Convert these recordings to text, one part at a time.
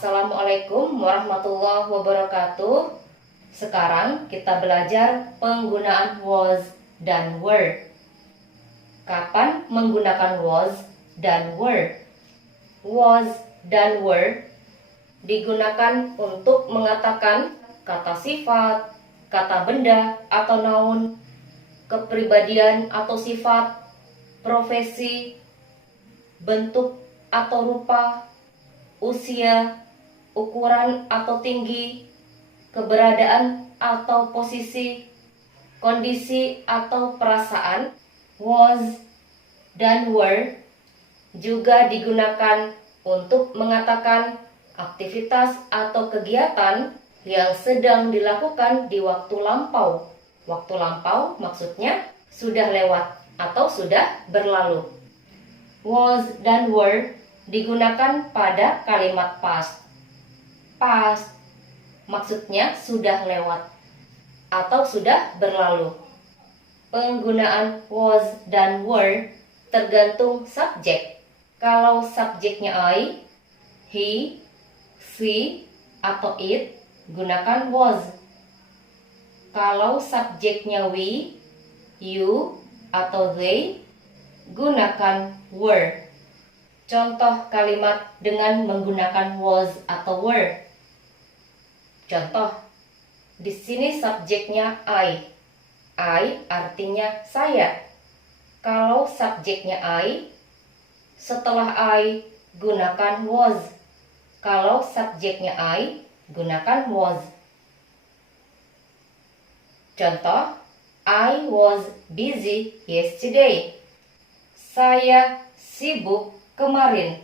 Assalamualaikum warahmatullahi wabarakatuh. Sekarang kita belajar penggunaan was dan were. Kapan menggunakan was dan were? Was dan were digunakan untuk mengatakan kata sifat, kata benda atau noun, kepribadian atau sifat, profesi, bentuk atau rupa, usia, ukuran atau tinggi, keberadaan atau posisi, kondisi atau perasaan. Was dan were juga digunakan untuk mengatakan aktivitas atau kegiatan yang sedang dilakukan di waktu lampau. Waktu lampau maksudnya sudah lewat atau sudah berlalu. Was dan were digunakan pada kalimat past. Past maksudnya sudah lewat atau sudah berlalu. Penggunaan was dan were tergantung subjek. Kalau subjeknya I, he, she, atau it, gunakan was. Kalau subjeknya we, you, atau they, gunakan were. Contoh kalimat dengan menggunakan was atau were. Contoh, di sini subjeknya I. I artinya saya. Kalau subjeknya I, setelah I gunakan was. Kalau subjeknya I, gunakan was. Contoh, I was busy yesterday. Saya sibuk kemarin.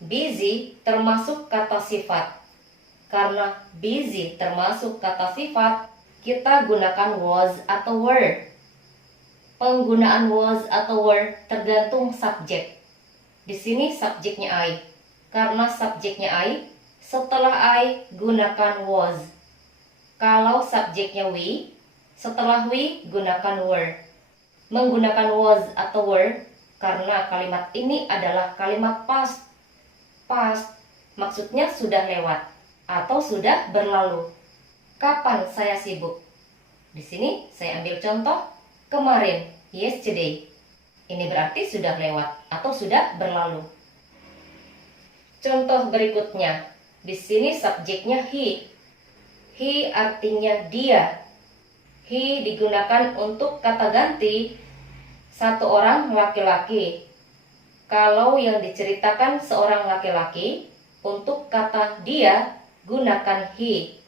Busy termasuk kata sifat. Karena busy termasuk kata sifat, kita gunakan was atau were. Penggunaan was atau were tergantung subjek. Di sini subjeknya I. Karena subjeknya I, setelah I gunakan was. Kalau subjeknya we, setelah we gunakan were. Menggunakan was atau were karena kalimat ini adalah kalimat past. Past maksudnya sudah lewat atau sudah berlalu. Kapan saya sibuk? Di sini saya ambil contoh kemarin, yesterday. Ini berarti sudah lewat atau sudah berlalu. Contoh berikutnya. Di sini subjeknya he. He artinya dia. He digunakan untuk kata ganti satu orang laki-laki. Kalau yang diceritakan seorang laki-laki, untuk kata dia gunakan he.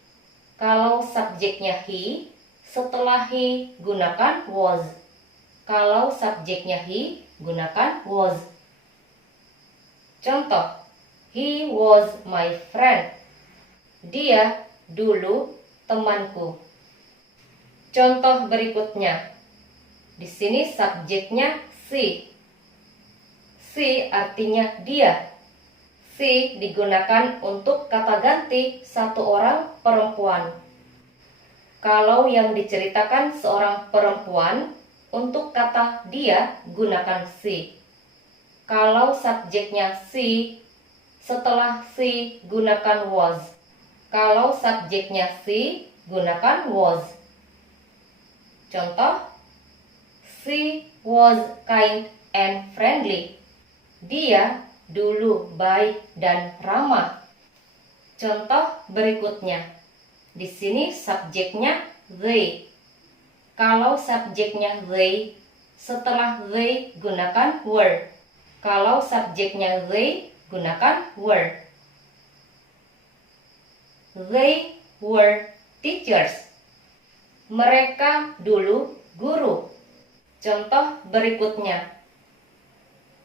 Kalau subjeknya he, setelah he gunakan was. Kalau subjeknya he, gunakan was. Contoh, he was my friend. Dia dulu temanku. Contoh berikutnya. Di sini subjeknya she. She artinya dia. She digunakan untuk kata ganti satu orang perempuan. Kalau yang diceritakan seorang perempuan, untuk kata dia gunakan she. Kalau subjeknya she, setelah she gunakan was. Kalau subjeknya she, gunakan was. Contoh, she was kind and friendly. Dia dulu baik dan ramah. Contoh berikutnya. Di sini subjeknya they. Kalau subjeknya they, setelah they gunakan were. Kalau subjeknya they, gunakan were. They were teachers. Mereka dulu guru. Contoh berikutnya.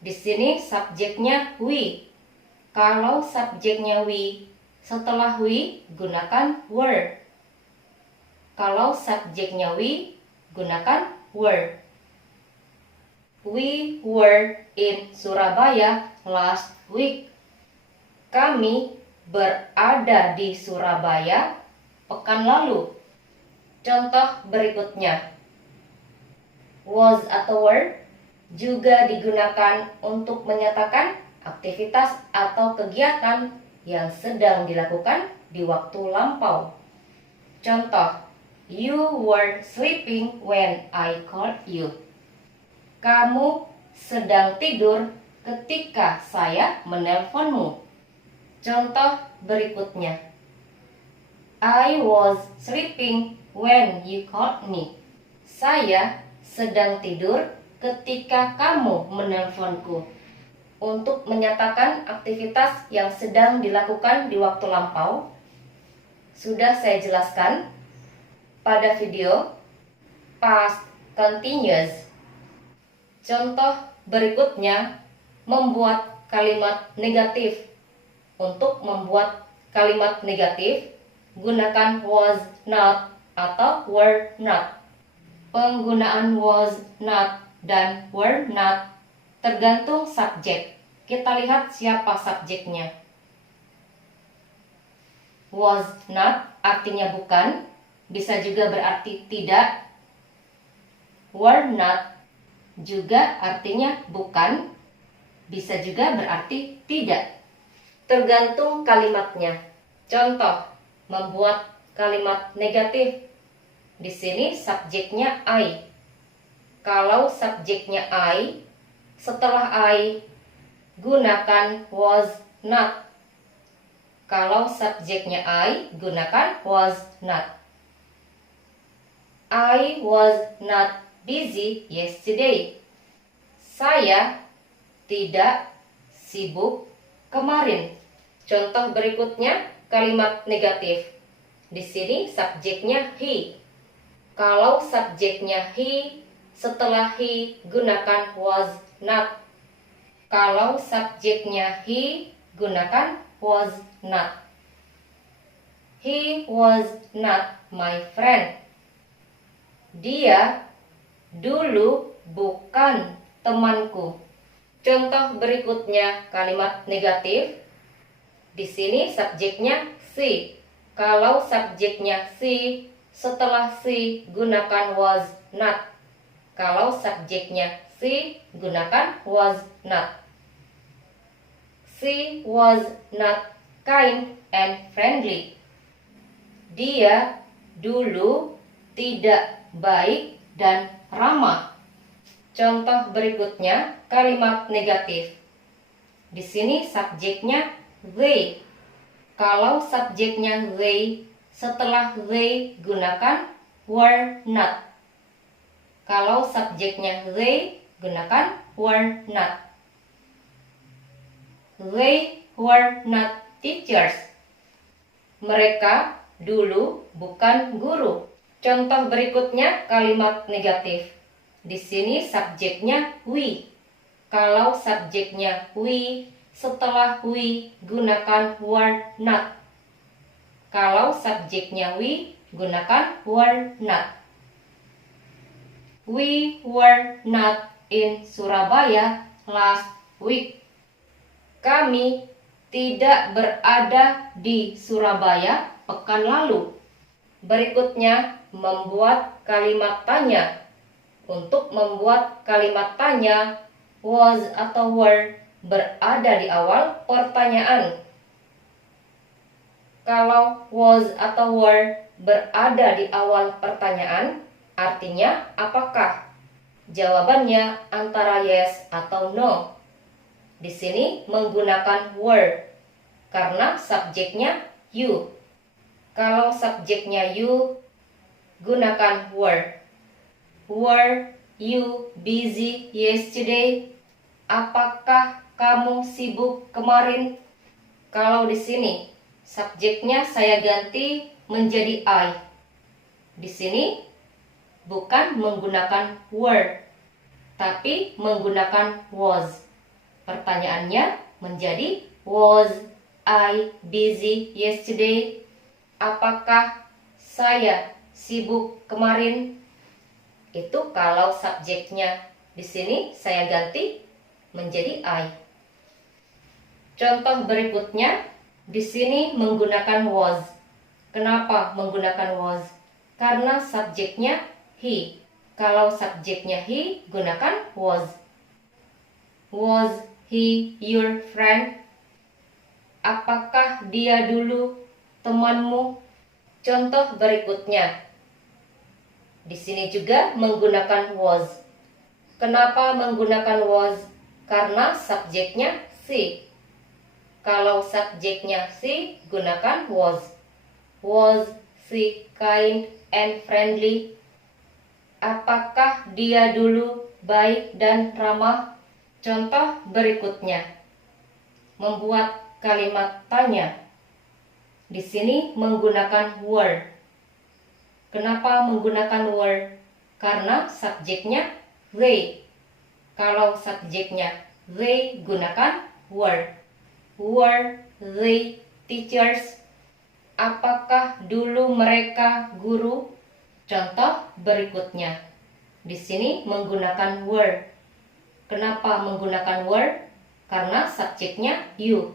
Di sini subjeknya we. Kalau subjeknya we, setelah we gunakan were. Kalau subjeknya we, gunakan were. We were in Surabaya last week. Kami berada di Surabaya pekan lalu. Contoh berikutnya. Was atau were juga digunakan untuk menyatakan aktivitas atau kegiatan yang sedang dilakukan di waktu lampau. Contoh, you were sleeping when I called you. Kamu sedang tidur ketika saya menelponmu. Contoh berikutnya, I was sleeping when you called me. Saya sedang tidur ketika kamu menelponku. Untuk menyatakan aktivitas yang sedang dilakukan di waktu lampau, sudah saya jelaskan pada video past continuous. Contoh berikutnya, membuat kalimat negatif. Untuk membuat kalimat negatif, gunakan was not atau were not. Penggunaan was not dan were not tergantung subjek. Kita lihat siapa subjeknya. Was not artinya bukan, bisa juga berarti tidak. Were not juga artinya bukan, bisa juga berarti tidak. Tergantung kalimatnya. Contoh, membuat kalimat negatif. Di sini subjeknya I. Kalau subjeknya I, setelah I gunakan was not. Kalau subjeknya I, gunakan was not. I was not busy yesterday. Saya tidak sibuk kemarin. Contoh berikutnya, kalimat negatif. Di sini subjeknya he. Kalau subjeknya he, setelah he gunakan was not. Kalau subjeknya he, gunakan was not. He was not my friend. Dia dulu bukan temanku. Contoh berikutnya, kalimat negatif. Di sini subjeknya she. Kalau subjeknya she, setelah she gunakan was not. Kalau subjeknya she, gunakan was not. She was not kind and friendly. Dia dulu tidak baik dan ramah. Contoh berikutnya, kalimat negatif. Di sini subjeknya they. Kalau subjeknya they, setelah they gunakan were not. Kalau subjeknya they, gunakan were not. They were not teachers. Mereka dulu bukan guru. Contoh berikutnya, kalimat negatif. Di sini subjeknya we. Kalau subjeknya we, setelah we gunakan were not. Kalau subjeknya we, gunakan were not. We were not in Surabaya last week. Kami tidak berada di Surabaya pekan lalu. Berikutnya, membuat kalimat tanya. Untuk membuat kalimat tanya, was atau were berada di awal pertanyaan. Kalau was atau were berada di awal pertanyaan, artinya apakah? Jawabannya antara yes atau no. Di sini menggunakan were karena subjeknya you. Kalau subjeknya you, gunakan were. Were you busy yesterday? Apakah kamu sibuk kemarin? Kalau di sini subjeknya saya ganti menjadi I. Di sini bukan menggunakan were, tapi menggunakan was. Pertanyaannya menjadi was I busy yesterday? Apakah saya sibuk kemarin? Itu kalau subjeknya di sini saya ganti menjadi I. Contoh berikutnya, di sini menggunakan was. Kenapa menggunakan was? Karena subjeknya he. Kalau subjeknya he, gunakan was. Was he your friend? Apakah dia dulu temanmu? Contoh berikutnya. Di sini juga menggunakan was. Kenapa menggunakan was? Karena subjeknya she. Kalau subjeknya she, gunakan was. Was she kind and friendly? Apakah dia dulu baik dan ramah? Contoh berikutnya. Membuat kalimat tanya. Di sini menggunakan were. Kenapa menggunakan were? Karena subjeknya they. Kalau subjeknya they, gunakan were. Were they teachers? Apakah dulu mereka guru? Contoh berikutnya. Di sini menggunakan were. Kenapa menggunakan were? Karena subjeknya you.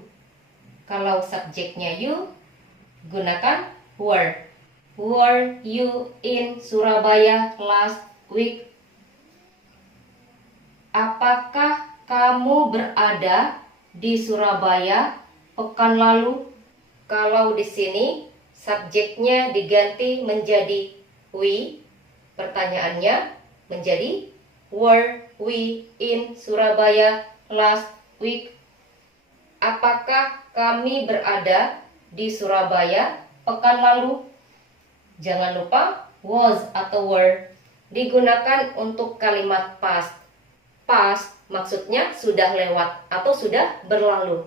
Kalau subjeknya you, gunakan were. Were you in Surabaya last week? Apakah kamu berada di Surabaya pekan lalu? Kalau di sini subjeknya diganti menjadi we, pertanyaannya menjadi were we in Surabaya last week? Apakah kami berada di Surabaya pekan lalu? Jangan lupa was atau were digunakan untuk kalimat past. Past maksudnya sudah lewat atau sudah berlalu.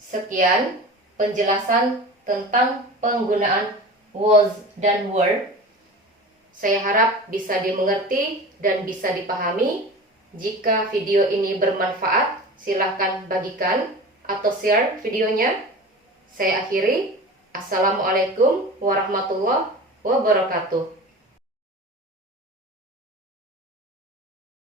Sekian penjelasan tentang penggunaan was dan were. Saya harap bisa dimengerti dan bisa dipahami. Jika video ini bermanfaat, silahkan bagikan atau share videonya. Saya akhiri. Assalamualaikum warahmatullahi wabarakatuh.